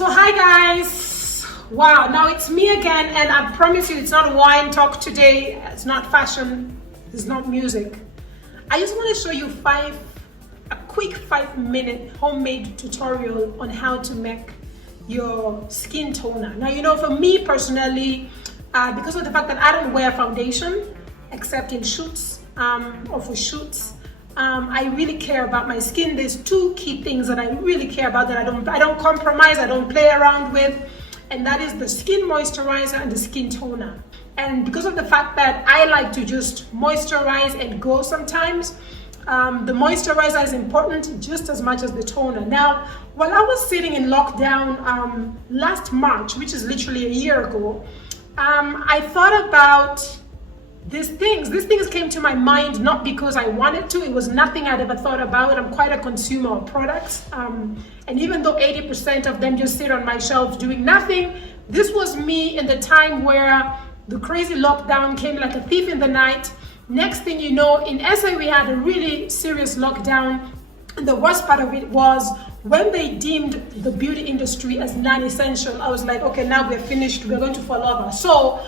So hi guys, wow, now it's me again, and I promise you it's not wine talk today, it's not fashion, it's not music. I just want to show you a quick 5-minute homemade tutorial on how to make your skin toner. Now, you know, for me personally, because of the fact that I don't wear foundation except in shoots or for shoots, I really care about my skin. There's two key things that I really care about that I don't compromise, I don't play around with, and that is the skin moisturizer and the skin toner. And because of the fact that I like to just moisturize and go sometimes, the moisturizer is important just as much as the toner. Now, while I was sitting in lockdown last March, which is literally a year ago, I thought about these things came to my mind not because I wanted to. It was nothing I'd ever thought about. I'm quite a consumer of products, and even though 80% of them just sit on my shelves doing nothing, this was me in the time where the crazy lockdown came like a thief in the night. Next thing you know, in SA we had a really serious lockdown, and the worst part of it was when they deemed the beauty industry as non-essential. I was like, okay, now we're finished, we're going to fall over. So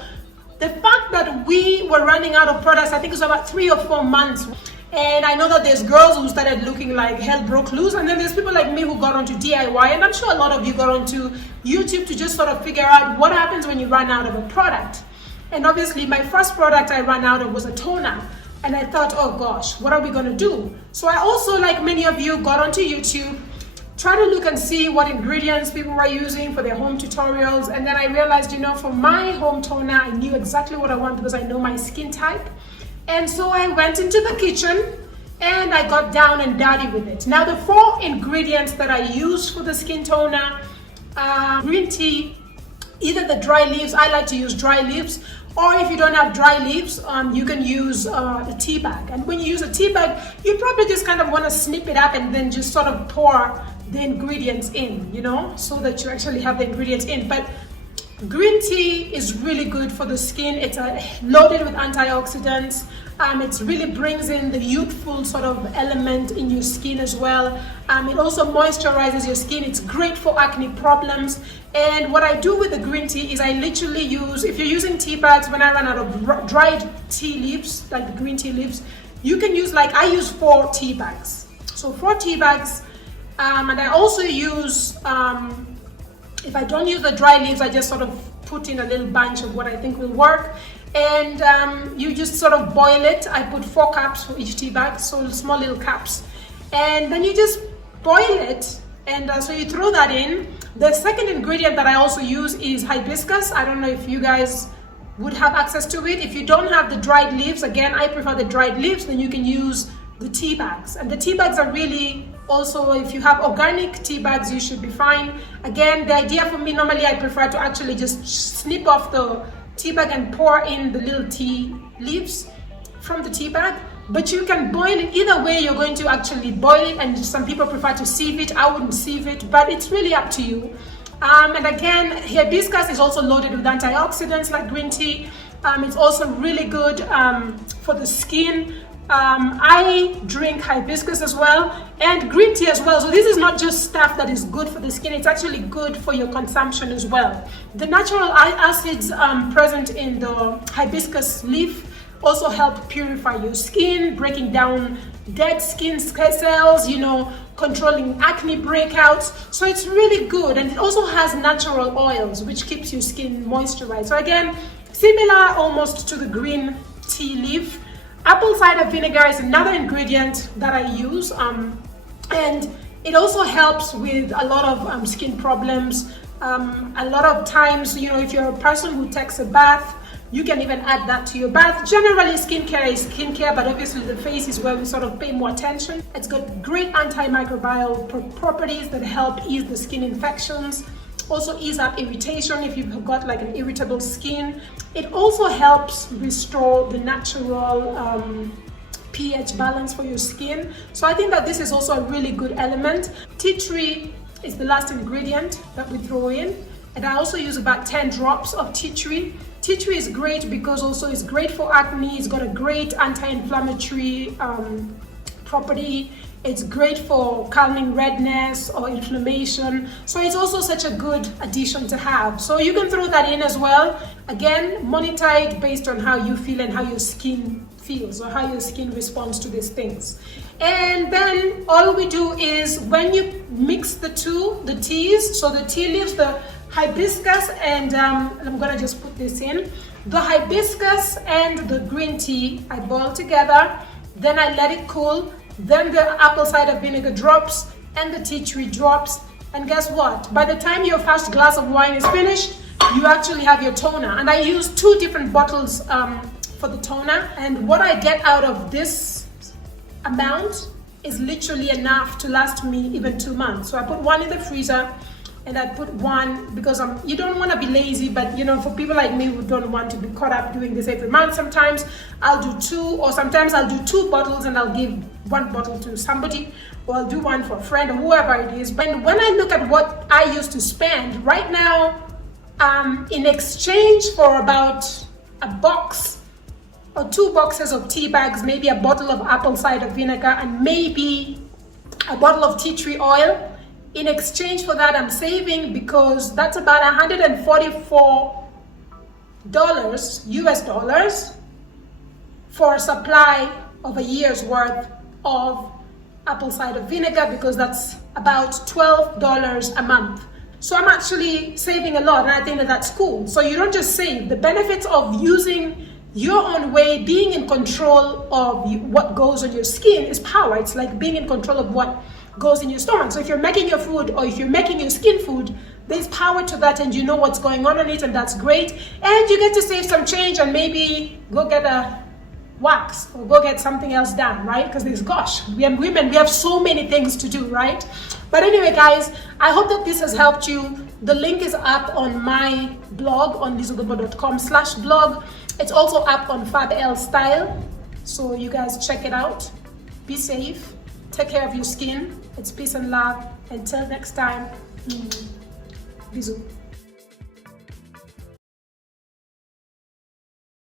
the fact that we were running out of products, I think it was about 3 or 4 months. And I know that there's girls who started looking like hell broke loose, and then there's people like me who got onto DIY, and I'm sure a lot of you got onto YouTube to just sort of figure out what happens when you run out of a product. And obviously my first product I ran out of was a toner. And I thought, oh gosh, what are we gonna do? So I also, like many of you, got onto YouTube, try to look and see what ingredients people were using for their home tutorials. And then I realized, you know, for my home toner, I knew exactly what I want because I know my skin type. And so I went into the kitchen and I got down and dirty with it. Now, the 4 ingredients that I use for the skin toner are green tea, either the dry leaves, I like to use dry leaves, or if you don't have dry leaves, you can use a tea bag. And when you use a tea bag, you probably just kind of want to snip it up and then just sort of pour the ingredients in, you know, so that you actually have the ingredients in. But green tea is really good for the skin. It's loaded with antioxidants. It really brings in the youthful sort of element in your skin as well. It also moisturizes your skin. It's great for acne problems. And what I do with the green tea is I literally use, if you're using tea bags, when I run out of dried tea leaves, like the green tea leaves, you can use, like, I use 4 tea bags. So 4 tea bags. And I also use, if I don't use the dry leaves, I just sort of put in a little bunch of what I think will work. And you just sort of boil it. I put 4 cups for each tea bag, so small little cups. And then you just boil it. And so you throw that in. The second ingredient that I also use is hibiscus. I don't know if you guys would have access to it. If you don't have the dried leaves, again, I prefer the dried leaves, then you can use the tea bags. And the tea bags are really, also, if you have organic tea bags, you should be fine. Again, the idea for me, normally I prefer to actually just snip off the tea bag and pour in the little tea leaves from the tea bag. But you can boil it either way. You're going to actually boil it, and some people prefer to sieve it. I wouldn't sieve it, but it's really up to you. And again, hibiscus is also loaded with antioxidants like green tea. It's also really good for the skin. I drink hibiscus as well, and green tea as well. So this is not just stuff that is good for the skin, it's actually good for your consumption as well. The natural acids present in the hibiscus leaf also help purify your skin, breaking down dead skin cells, you know, controlling acne breakouts. So it's really good, and it also has natural oils which keeps your skin moisturized. So again, similar almost to the green tea leaf. Apple cider vinegar is another ingredient that I use, and it also helps with a lot of skin problems. A lot of times, you know, if you're a person who takes a bath, you can even add that to your bath. Generally, skincare is skincare, but obviously the face is where we sort of pay more attention. It's got great antimicrobial properties that help ease the skin infections, also ease up irritation if you've got like an irritable skin. It also helps restore the natural pH balance for your skin. So I think that this is also a really good element. Tea tree is the last ingredient that we throw in, and I also use about 10 drops of tea tree. Tea tree is great because also it's great for acne. It's got a great anti-inflammatory property. It's great for calming redness or inflammation. So it's also such a good addition to have. So you can throw that in as well. Again, monitor it based on how you feel and how your skin feels or how your skin responds to these things. And then all we do is when you mix the teas, so the tea leaves, the hibiscus, and I'm gonna just put this in. The hibiscus and the green tea I boil together, then I let it cool. Then the apple cider vinegar drops and the tea tree drops. And guess what? By the time your first glass of wine is finished, you actually have your toner. And I use 2 different bottles for the toner. And what I get out of this amount is literally enough to last me even 2 months. So I put 1 in the freezer, and I put 1 because you don't want to be lazy, but you know, for people like me who don't want to be caught up doing this every month, sometimes I'll do 2, or sometimes I'll do 2 bottles and I'll give 1 bottle to somebody, or I'll do 1 for a friend or whoever it is. But when I look at what I used to spend right now, in exchange for about a box or 2 boxes of tea bags, maybe a bottle of apple cider vinegar, and maybe a bottle of tea tree oil, in exchange for that, I'm saving, because that's about $144 US dollars for a supply of a year's worth of apple cider vinegar, because that's about $12 a month. So I'm actually saving a lot, and I think that that's cool. So you don't just save. The benefits of using your own way, being in control of what goes on your skin, is power. It's like being in control of what goes in your stomach. So if you're making your food, or if you're making your skin food, there's power to that, and you know what's going on it, and that's great. And you get to save some change and maybe go get a wax or go get something else done, right? Because we are women, we have so many things to do, right? But anyway, guys, I hope that this has helped you. The link is up on my blog on lizogumbo.com/blog. It's also up on FabL Style, so you guys check it out. Be safe, take care of your skin. It's peace and love. Until next time, bisous.